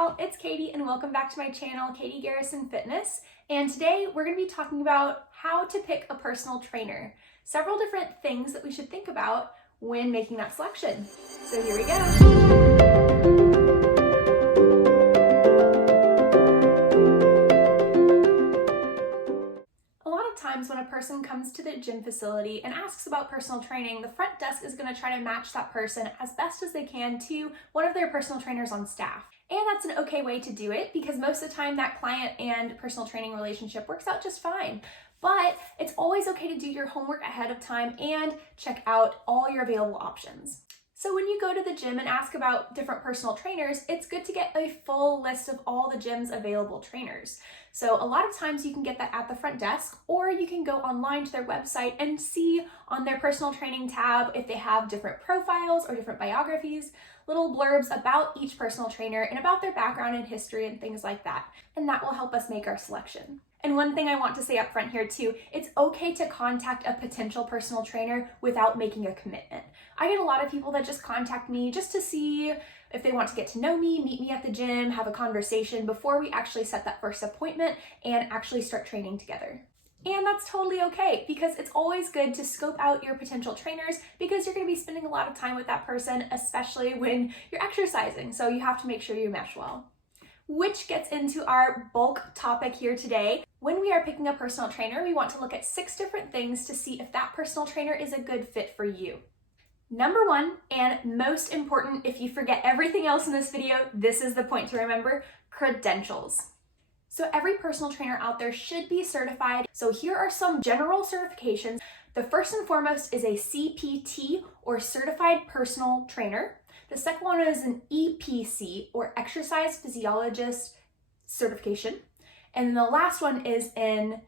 y'all, it's Katie and welcome back to my channel, Katie Garrison Fitness. And today we're going to be talking about how to pick a personal trainer. Several different things that we should think about when making that selection. So here we go. When a person comes to the gym facility and asks about personal training, the front desk is going to try to match that person as best as they can to one of their personal trainers on staff. And that's an okay way to do it because most of the time that client and personal training relationship works out just fine. But it's always okay to do your homework ahead of time and check out all your available options. So when you go to the gym and ask about different personal trainers, it's good to get a full list of all the gym's available trainers. So a lot of times you can get that at the front desk, or you can go online to their website and see on their personal training tab if they have different profiles or different biographies, little blurbs about each personal trainer and about their background and history and things like that. And that will help us make our selection. And one thing I want to say up front here too, it's okay to contact a potential personal trainer without making a commitment. I get a lot of people that just contact me just to see if they want to get to know me, meet me at the gym, have a conversation before we actually set that first appointment and actually start training together. And that's totally okay because it's always good to scope out your potential trainers because you're going to be spending a lot of time with that person, especially when you're exercising. So you have to make sure you mesh well. Which gets into our bulk topic here today. When we are picking a personal trainer, we want to look at 6 different things to see if that personal trainer is a good fit for you. Number 1, and most important, if you forget everything else in this video, this is the point to remember: credentials. So every personal trainer out there should be certified. So here are some general certifications. The first and foremost is a CPT, or Certified Personal Trainer. The second one is an EPC, or Exercise Physiologist Certification. And the last one is an,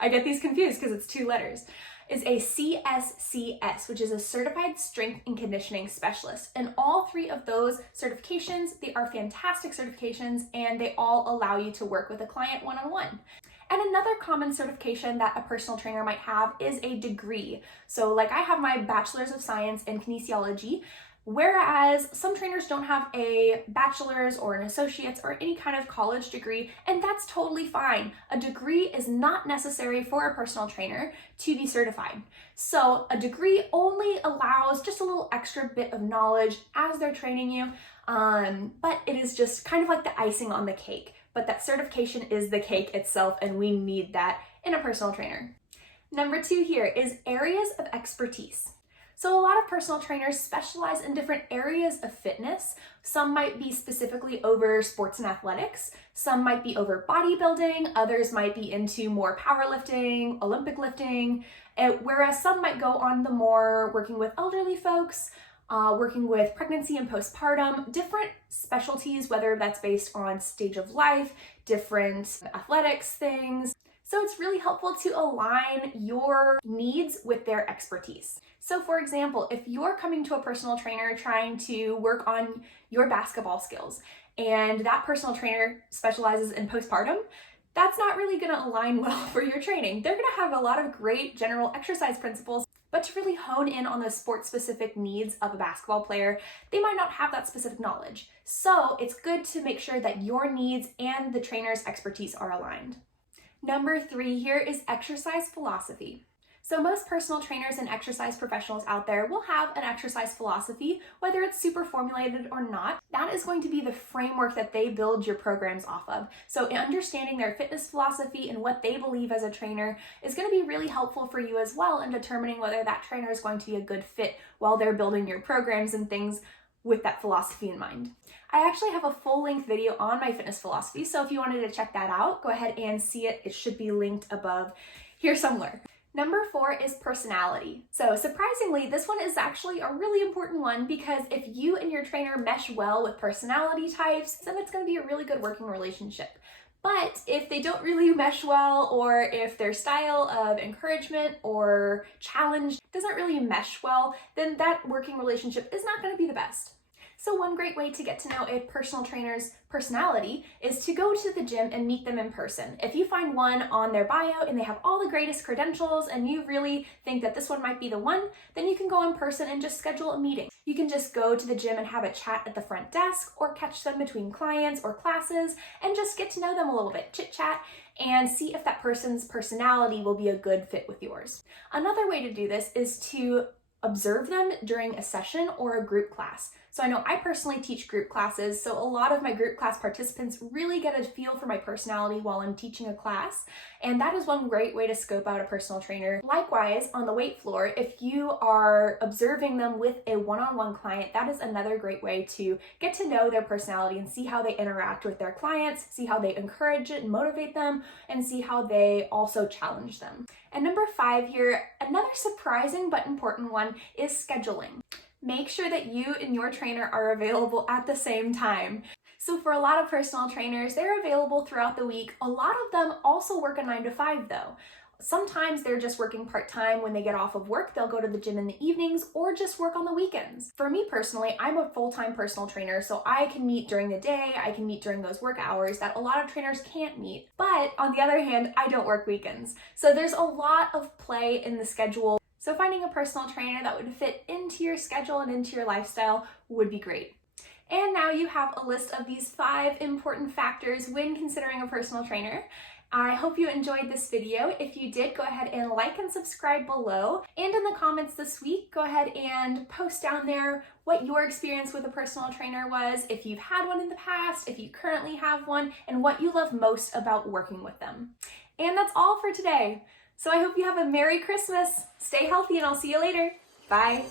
I get these confused because it's 2 letters, is a CSCS, which is a Certified Strength and Conditioning Specialist. And all 3 of those certifications, they are fantastic certifications and they all allow you to work with a client one-on-one. And another common certification that a personal trainer might have is a degree. So like I have my Bachelor's of Science in Kinesiology, whereas some trainers don't have a bachelor's or an associate's or any kind of college degree, and that's totally fine. A degree is not necessary for a personal trainer to be certified. So a degree only allows just a little extra bit of knowledge as they're training you, but it is just kind of like the icing on the cake. But that certification is the cake itself, and we need that in a personal trainer. Number 2 here is areas of expertise. So a lot of personal trainers specialize in different areas of fitness. Some might be specifically over sports and athletics. Some might be over bodybuilding. Others might be into more powerlifting, Olympic lifting, whereas some might go on the more working with elderly folks, working with pregnancy and postpartum, different specialties, whether that's based on stage of life, different athletics things. So it's really helpful to align your needs with their expertise. So for example, if you're coming to a personal trainer trying to work on your basketball skills and that personal trainer specializes in postpartum, that's not really going to align well for your training. They're going to have a lot of great general exercise principles, but to really hone in on the sport-specific needs of a basketball player, they might not have that specific knowledge. So it's good to make sure that your needs and the trainer's expertise are aligned. Number 3 here is exercise philosophy. So most personal trainers and exercise professionals out there will have an exercise philosophy, whether it's super formulated or not. That is going to be the framework that they build your programs off of. So understanding their fitness philosophy and what they believe as a trainer is going to be really helpful for you as well in determining whether that trainer is going to be a good fit while they're building your programs and things with that philosophy in mind. I actually have a full-length video on my fitness philosophy, so if you wanted to check that out, go ahead and see it. It should be linked above here somewhere. Number 4 is personality. So surprisingly, this one is actually a really important one because if you and your trainer mesh well with personality types, then it's going to be a really good working relationship. But if they don't really mesh well, or if their style of encouragement or challenge doesn't really mesh well, then that working relationship is not going to be the best. So one great way to get to know a personal trainer's personality is to go to the gym and meet them in person. If you find one on their bio and they have all the greatest credentials and you really think that this one might be the one, then you can go in person and just schedule a meeting. You can just go to the gym and have a chat at the front desk or catch them between clients or classes and just get to know them a little bit, chit chat, and see if that person's personality will be a good fit with yours. Another way to do this is to observe them during a session or a group class. So I know I personally teach group classes, so a lot of my group class participants really get a feel for my personality while I'm teaching a class, and that is one great way to scope out a personal trainer. Likewise, on the weight floor, if you are observing them with a one-on-one client, that is another great way to get to know their personality and see how they interact with their clients, see how they encourage it and motivate them, and see how they also challenge them. And number 5 here, another surprising but important one, is scheduling. Make sure that you and your trainer are available at the same time. So for a lot of personal trainers, they're available throughout the week. A lot of them also work a 9 to 5 though. Sometimes they're just working part-time when they get off of work. They'll go to the gym in the evenings or just work on the weekends. For me personally, I'm a full-time personal trainer, so I can meet during the day, I can meet during those work hours that a lot of trainers can't meet. But on the other hand, I don't work weekends. So there's a lot of play in the schedule. So finding a personal trainer that would fit into your schedule and into your lifestyle would be great. And now you have a list of these 5 important factors when considering a personal trainer. I hope you enjoyed this video. If you did, go ahead and like and subscribe below. And in the comments this week, go ahead and post down there what your experience with a personal trainer was, if you've had one in the past, if you currently have one, and what you love most about working with them. And that's all for today. So I hope you have a Merry Christmas. Stay healthy and I'll see you later. Bye.